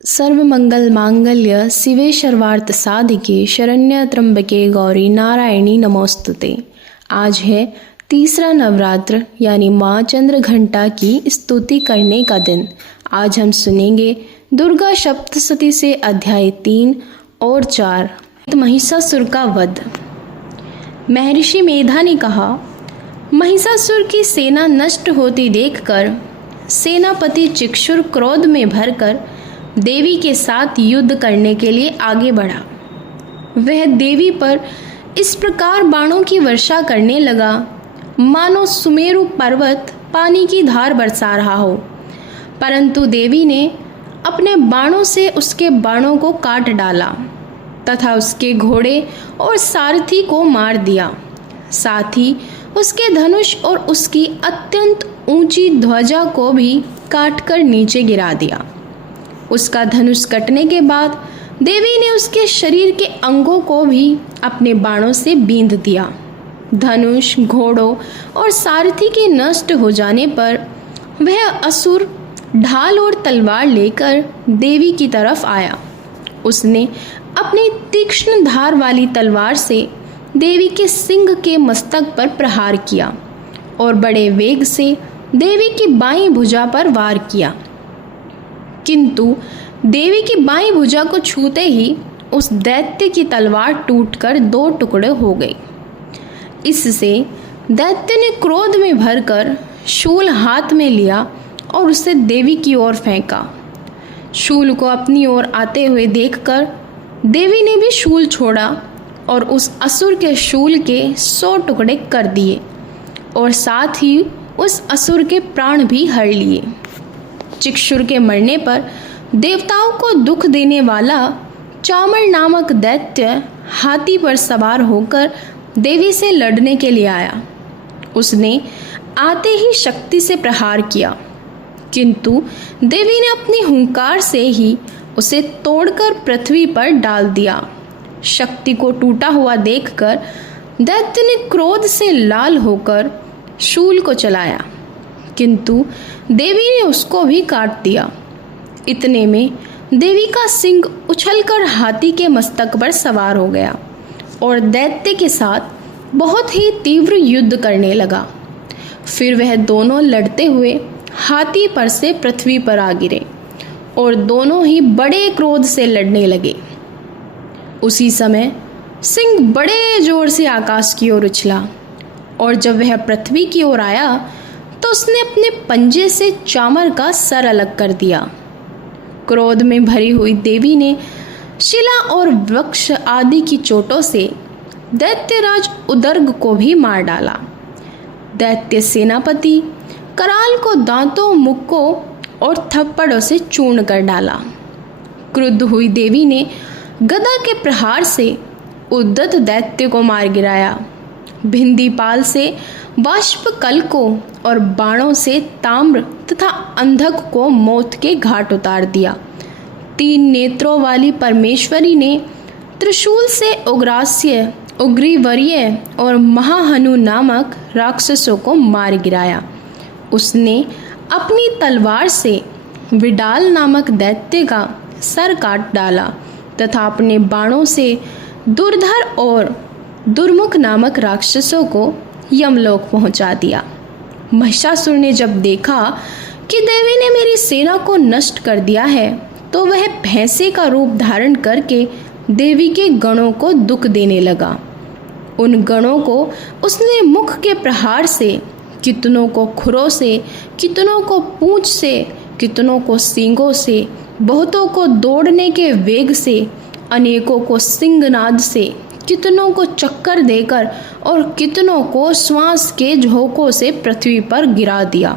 सर्वमंगल मांगल्य शिवे सर्वार्थ साधिके शरण्य त्र्यंबके गौरी नारायणी नमोस्तुते। आज है तीसरा नवरात्र यानी माँ चंद्रघंटा की स्तुति करने का दिन। आज हम सुनेंगे दुर्गा सप्तशती से अध्याय 3 और 4 महिषासुर का वध। महर्षि मेधा ने कहा, महिषासुर की सेना नष्ट होती देखकर सेनापति चिक्षुर क्रोध में भरकर देवी के साथ युद्ध करने के लिए आगे बढ़ा। वह देवी पर इस प्रकार बाणों की वर्षा करने लगा मानो सुमेरु पर्वत पानी की धार बरसा रहा हो, परंतु देवी ने अपने बाणों से उसके बाणों को काट डाला तथा उसके घोड़े और सारथी को मार दिया। साथ ही उसके धनुष और उसकी अत्यंत ऊंची ध्वजा को भी काटकर नीचे गिरा दिया। उसका धनुष कटने के बाद देवी ने उसके शरीर के अंगों को भी अपने बाणों से बींध दिया। धनुष, घोड़ों और सारथी के नष्ट हो जाने पर वह असुर ढाल और तलवार लेकर देवी की तरफ आया। उसने अपनी तीक्ष्ण धार वाली तलवार से देवी के सिंह के मस्तक पर प्रहार किया और बड़े वेग से देवी की बाईं भुजा पर वार किया, किंतु देवी की बाईं भुजा को छूते ही उस दैत्य की तलवार टूटकर 2 टुकड़े हो गई। इससे दैत्य ने क्रोध में भरकर शूल हाथ में लिया और उसे देवी की ओर फेंका। शूल को अपनी ओर आते हुए देखकर देवी ने भी शूल छोड़ा और उस असुर के शूल के 100 टुकड़े कर दिए और साथ ही उस असुर के प्राण भी हर लिए। चिक्षुर के मरने पर देवताओं को दुख देने वाला चामर नामक दैत्य हाथी पर सवार होकर देवी से लड़ने के लिए आया। उसने आते ही शक्ति से प्रहार किया, किंतु देवी ने अपनी हुंकार से ही उसे तोड़कर पृथ्वी पर डाल दिया। शक्ति को टूटा हुआ देखकर दैत्य ने क्रोध से लाल होकर शूल को चलाया, किंतु देवी ने उसको भी काट दिया। इतने में देवी का सिंह उछलकर हाथी के मस्तक पर सवार हो गया और दैत्य के साथ बहुत ही तीव्र युद्ध करने लगा। फिर वह दोनों लड़ते हुए हाथी पर से पृथ्वी पर आ गिरे और दोनों ही बड़े क्रोध से लड़ने लगे। उसी समय सिंह बड़े जोर से आकाश की ओर उछला और जब वह पृथ्वी की ओर आया तो उसने अपने पंजे से चामर का सर अलग कर दिया। क्रोध में भरी हुई देवी ने शिला और वृक्ष आदि की चोटों से दैत्यराज उदर्ग को भी मार डाला। दैत्य सेनापति कराल को दांतों, मुक्कों और थप्पड़ों से चूर्ण कर डाला। क्रुद्ध हुई देवी ने गदा के प्रहार से उद्दत दैत्य को मार गिराया। भिंदीपाल से बाष्प कल को और बाणों से ताम्र तथा अंधक को मौत के घाट उतार दिया। 3 नेत्रों वाली परमेश्वरी ने त्रिशूल से उग्रास्य, उग्रीवर्य और महाहनु नामक राक्षसों को मार गिराया। उसने अपनी तलवार से विडाल नामक दैत्य का सर काट डाला तथा अपने बाणों से दुर्धर और दुर्मुख नामक राक्षसों को यमलोक पहुंचा दिया। महिषासुर ने जब देखा कि देवी ने मेरी सेना को नष्ट कर दिया है तो वह भैंसे का रूप धारण करके देवी के गणों को दुख देने लगा। उन गणों को उसने मुख के प्रहार से, कितनों को खुरों से, कितनों को पूंछ से, कितनों को सींगों से, बहुतों को दौड़ने के वेग से, अनेकों को सिंहनाद से, कितनों को चक्कर देकर और कितनों को श्वास के झोंकों से पृथ्वी पर गिरा दिया।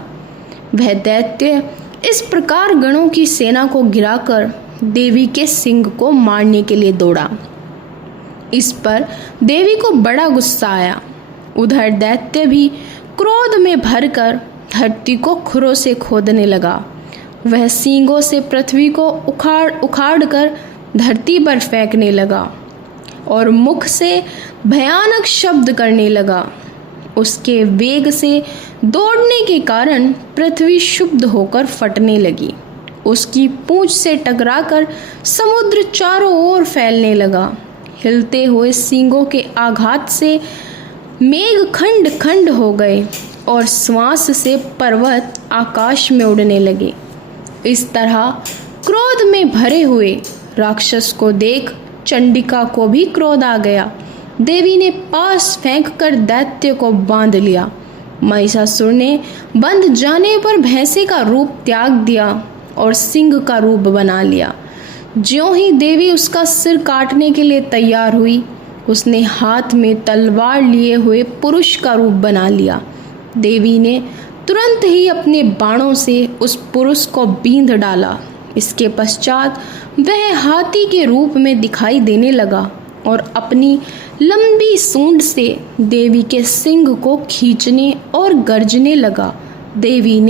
वह दैत्य इस प्रकार गणों की सेना को गिराकर देवी के सिंह को मारने के लिए दौड़ा। इस पर देवी को बड़ा गुस्सा आया। उधर दैत्य भी क्रोध में भरकर धरती को खुरों से खोदने लगा। वह सींगों से पृथ्वी को उखाड़ कर धरती पर फेंकने लगा और मुख से भयानक शब्द करने लगा। उसके वेग से दौड़ने के कारण पृथ्वी क्षुब्ध होकर फटने लगी उसकी पूंछ से टकराकर समुद्र चारों ओर फैलने लगा। हिलते हुए सींगों के आघात से मेघ खंड खंड हो गए और श्वास से पर्वत आकाश में उड़ने लगे। इस तरह क्रोध में भरे हुए राक्षस को देख चंडिका को भी क्रोध आ गया। देवी ने पास फेंककर दैत्य को बांध लिया। महिषासुर ने बंध जाने पर भैंसे का रूप त्याग दिया और सिंह का रूप बना लिया। ज्यों ही देवी उसका सिर काटने के लिए तैयार हुई, उसने हाथ में तलवार लिए हुए पुरुष का रूप बना लिया। देवी ने तुरंत ही अपने बाणों से उस पुरुष को बींध डाला। इसके पश्चात वह हाथी के रूप में दिखाई देने लगा और अपनी लंबी सूंड से देवी के सिंग को खींचने और गर्जने लगा। देवी ने